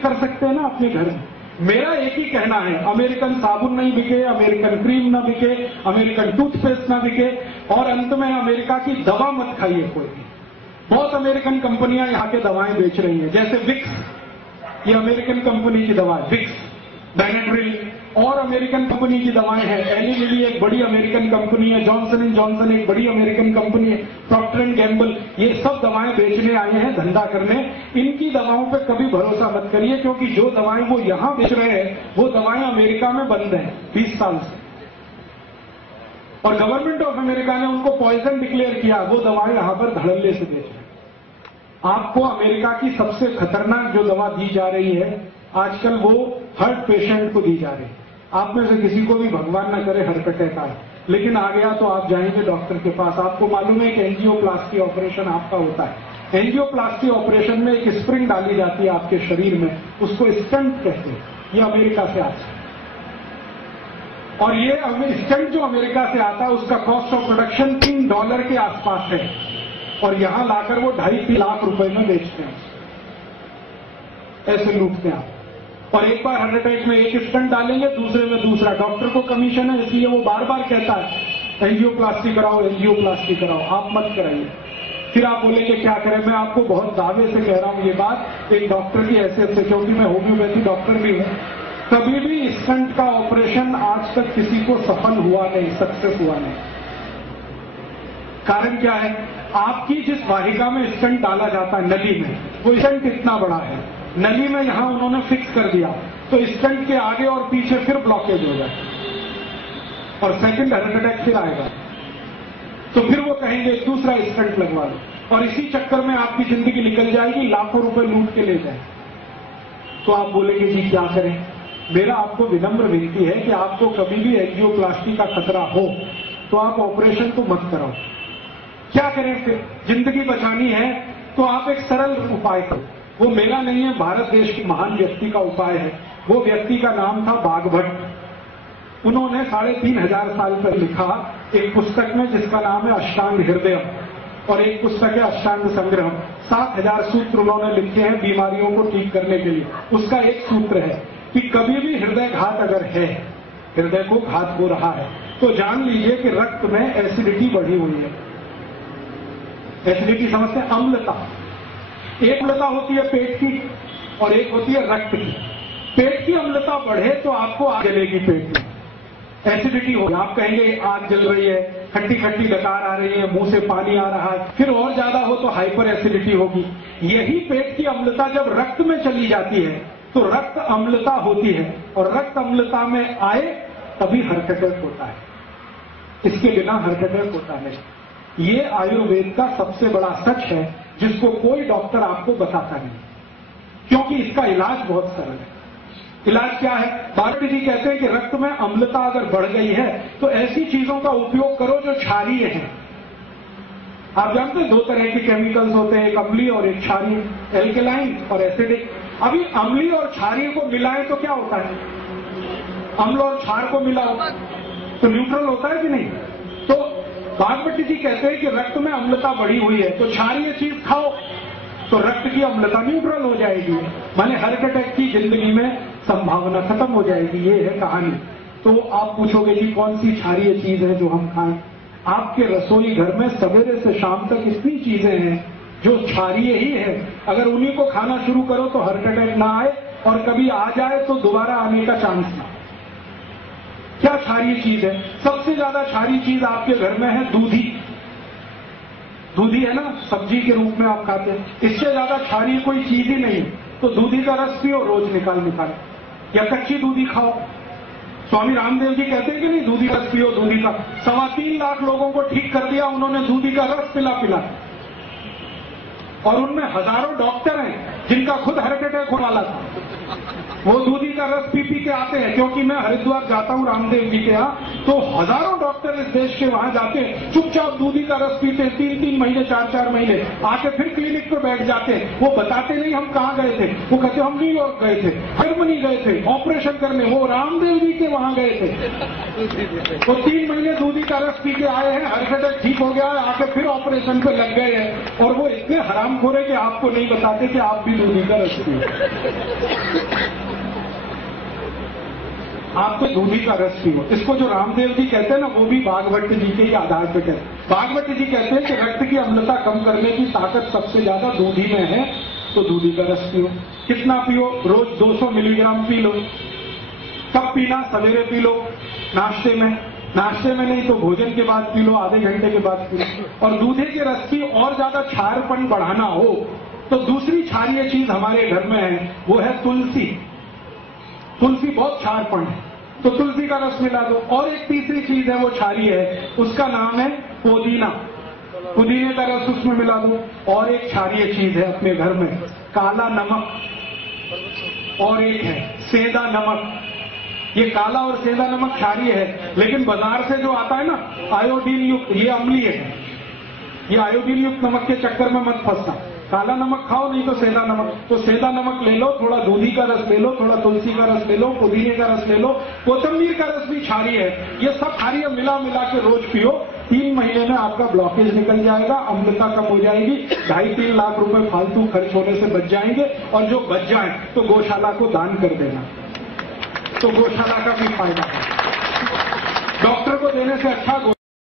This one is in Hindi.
ठीक कर सकते हैं ना अपने घर में। मेरा एक ही कहना है, अमेरिकन साबुन नहीं बिके, अमेरिकन क्रीम ना बिके, अमेरिकन टूथपेस्ट ना बिके, और अंत में अमेरिका की दवा मत खाइए कोई भी। बहुत अमेरिकन कंपनियां यहाँ के दवाएं बेच रही हैं, जैसे विक्स, ये अमेरिकन कंपनी की दवा है विक्स, बेनेड्रिल, और अमेरिकन कंपनी की दवाएं हैं, एली लिली एक बड़ी अमेरिकन कंपनी है, जॉनसन एंड जॉनसन एक बड़ी अमेरिकन कंपनी है, प्रॉक्टर एंड गैम्बल, ये सब दवाएं बेचने आए हैं, धंधा करने। इनकी दवाओं पे कभी भरोसा मत करिए, क्योंकि जो दवाएं वो यहां बेच रहे हैं वो दवाएं अमेरिका में बंद हैं 20 साल से, और गवर्नमेंट ऑफ अमेरिका ने उनको पॉइजन डिक्लेयर किया, वो दवाएं यहां पर धड़ल्ले से बेच रहे हैं। आपको अमेरिका की सबसे खतरनाक जो दवा दी जा रही है आजकल, वो हार्ट पेशेंट को दी जा रही है। आप में से किसी को भी भगवान न करे हार्ट अटैक आए, लेकिन आ गया तो आप जाएंगे डॉक्टर के पास, आपको मालूम है कि एंजियोप्लास्टी ऑपरेशन आपका होता है। एंजियोप्लास्टी ऑपरेशन में एक स्प्रिंग डाली जाती है आपके शरीर में, उसको स्टंट कहते हैं, ये अमेरिका से आता है। और ये स्टंट जो अमेरिका से आता है उसका कॉस्ट ऑफ प्रोडक्शन $3 के आसपास है, और यहां लाकर वो 2.5-3 लाख रुपए में बेचते हैं, ऐसे लूटते हैं आप। और एक बार हार्ट अटैक में एक स्टंट डालेंगे, दूसरे में दूसरा, डॉक्टर को कमीशन है, इसलिए वो बार बार कहता है एंजियोप्लास्टी कराओ, एंजियोप्लास्टी कराओ, आप मत कराइए। फिर आप बोलेंगे क्या करें, मैं आपको बहुत दावे से कह रहा हूं ये बात एक डॉक्टर की हैसियत से, क्योंकि मैं होम्योपैथी डॉक्टर भी हूं, कभी भी स्टंट का ऑपरेशन आज तक किसी को सफल हुआ नहीं, सक्सेस हुआ नहीं। कारण क्या है, आपकी जिस वाहिका में स्टंट डाला जाता है नली में, वो स्टंट इतना बड़ा है, नली में यहां उन्होंने फिक्स कर दिया, तो स्टंट के आगे और पीछे फिर ब्लॉकेज हो जाए और सेकंड हार्ट अटैक फिर आएगा, तो फिर वो कहेंगे दूसरा स्टंट लगवा लो, और इसी चक्कर में आपकी जिंदगी निकल जाएगी, लाखों रुपए लूट के ले जाए। तो आप बोलेंगे जी क्या करें। मेरा आपको विनम्र विनती है कि आपको कभी भी एंजियोप्लास्टी का खतरा हो तो आप ऑपरेशन तो मत कराओ। क्या करें फिर, जिंदगी बचानी है तो आप एक सरल उपाय करो। वो मेरा नहीं है, भारत देश की महान व्यक्ति का उपाय है। वो व्यक्ति का नाम था बागभट्ट। उन्होंने 3500 साल पहले लिखा एक पुस्तक में जिसका नाम है अष्टांग हृदय, और एक पुस्तक है अष्टांग संग्रह। 7000 सूत्र उन्होंने लिखे हैं बीमारियों को ठीक करने के लिए। उसका एक सूत्र है कि कभी भी हृदय घात अगर है, हृदय को घात हो रहा है, तो जान लीजिए कि रक्त में एसिडिटी बढ़ी हुई है। एसिडिटी समझते हैं, अम्लता। एक अम्लता होती है पेट की और एक होती है रक्त की। पेट की अम्लता बढ़े तो आपको आग जलेगी, पेट में एसिडिटी होगी, आप कहेंगे आग जल रही है, खट्टी खट्टी डकार आ रही है, मुंह से पानी आ रहा है। फिर और ज्यादा हो तो हाइपर एसिडिटी होगी। यही पेट की अम्लता जब रक्त में चली जाती है तो रक्त अम्लता होती है, और रक्त अम्लता में आए तभी हार्ट अटैक होता है, इसके बिना हार्ट अटैक होता नहीं। ये आयुर्वेद का सबसे बड़ा सच है जिसको कोई डॉक्टर आपको बताता नहीं, क्योंकि इसका इलाज बहुत सरल है। इलाज क्या है, बागवती जी कहते हैं कि रक्त में अम्लता अगर बढ़ गई है तो ऐसी चीजों का उपयोग करो जो क्षारीय है। आप जानते हैं 2 तरह के केमिकल्स होते हैं, एक अम्लीय और एक क्षारीय, एल्केलाइन और एसिडिक। अभी अम्लीय और क्षारीय को मिलाएं तो क्या होता है, अम्ल और क्षार को मिलाओ तो न्यूट्रल होता है कि नहीं। तो बागवती जी कहते हैं कि रक्त में अम्लता बढ़ी हुई है तो क्षारीय चीज खाओ तो रक्त की अम्लता न्यूट्रल हो जाएगी, माने हार्ट अटैक की जिंदगी में संभावना खत्म हो जाएगी। ये है कहानी। तो आप पूछोगे जी कौन सी क्षारीय चीज है जो हम खाएं। आपके रसोई घर में सवेरे से शाम तक इतनी चीजें हैं जो क्षारीय ही है, अगर उन्हीं को खाना शुरू करो तो हार्ट अटैक ना आए, और कभी आ जाए तो दोबारा आने का चांस ना। क्या क्षारीय चीज है, सबसे ज्यादा क्षारीय चीज आपके घर में है दूधी। दूधी है ना, सब्जी के रूप में आप खाते हैं, इससे ज्यादा क्षारीय कोई चीज ही नहीं। तो दूधी का रस पियो रोज निकाल, या कच्ची दूधी खाओ। स्वामी रामदेव जी कहते हैं कि नहीं, दूधी का रस पियो, दूधी का 3.25 लाख लोगों को ठीक कर दिया उन्होंने दूधी का रस पिला, और उनमें हजारों डॉक्टर हैं जिनका खुद हार्ट अटैक होने वाला था, वो दूधी का रस पी के आते हैं। क्योंकि मैं हरिद्वार जाता हूं रामदेव जी के यहाँ, तो हजारों डॉक्टर इस देश के वहां जाते हैं, चुपचाप दूधी का रस पीते हैं 3-3 महीने 4-4 महीने, आके फिर क्लिनिक पे बैठ जाते हैं। वो बताते नहीं हम कहाँ गए थे, वो कहते हम न्यूयॉर्क गए थे, जर्मनी गए थे ऑपरेशन करने, वो रामदेव जी के वहां गए थे। वो 3 महीने दूधी का रस पी के आए हैं, हार्ट अटैक ठीक हो गया है, आके फिर ऑपरेशन पे लग गए हैं। और वो इतने हराम हरामखोर है कि आपको नहीं बताते कि आप भी दूधी का रस पियो। आप तो दूधी का रस पियो। इसको जो रामदेव जी कहते हैं ना, वो भी भागवत जी के ही आधार पर कहते हैं। भागवत जी कहते हैं कि रक्त की अम्लता कम करने की ताकत सबसे ज्यादा दूधी में है, तो दूधी का रस पियो। कितना पियो? रोज 200 मिलीग्राम पी लो। कब पीना? सवेरे पी लो, नाश्ते में नहीं तो भोजन के बाद पी लो, आधे घंटे के बाद पी लो। और दूधे के रस की और ज्यादा क्षारपन बढ़ाना हो तो दूसरी क्षारीय चीज हमारे घर में है, वो है तुलसी। तुलसी बहुत क्षारपन है, तो तुलसी का रस मिला दो। और एक तीसरी चीज है, वो क्षारीय है, उसका नाम है पुदीना। पुदीने का रस उसमें मिला दो। और एक क्षारीय चीज है अपने घर में, काला नमक। और एक है सेंधा नमक। ये काला और सेंधा नमक क्षारीय है, लेकिन बाजार से जो आता है ना आयोडीन युक्त, ये अम्लीय है। ये आयोडीन युक्त नमक के चक्कर में मत फंसना। काला नमक खाओ, नहीं तो सेंधा नमक। तो सेंधा नमक ले लो, थोड़ा दूधी का रस ले लो, थोड़ा तुलसी का रस ले लो, पुदीने का रस ले लो, कोतंबीर का रस भी क्षारीय है। ये सब क्षारीय मिला के रोज पियो। 3 महीने में आपका ब्लॉकेज निकल जाएगा, अम्लता कम हो जाएगी, 2.5-3 लाख रुपए फालतू खर्च होने से बच जाएंगे। और जो बच जाए तो गौशाला को दान कर देना, तो गौशाला का भी फायदा है। डॉक्टर को देने से अच्छा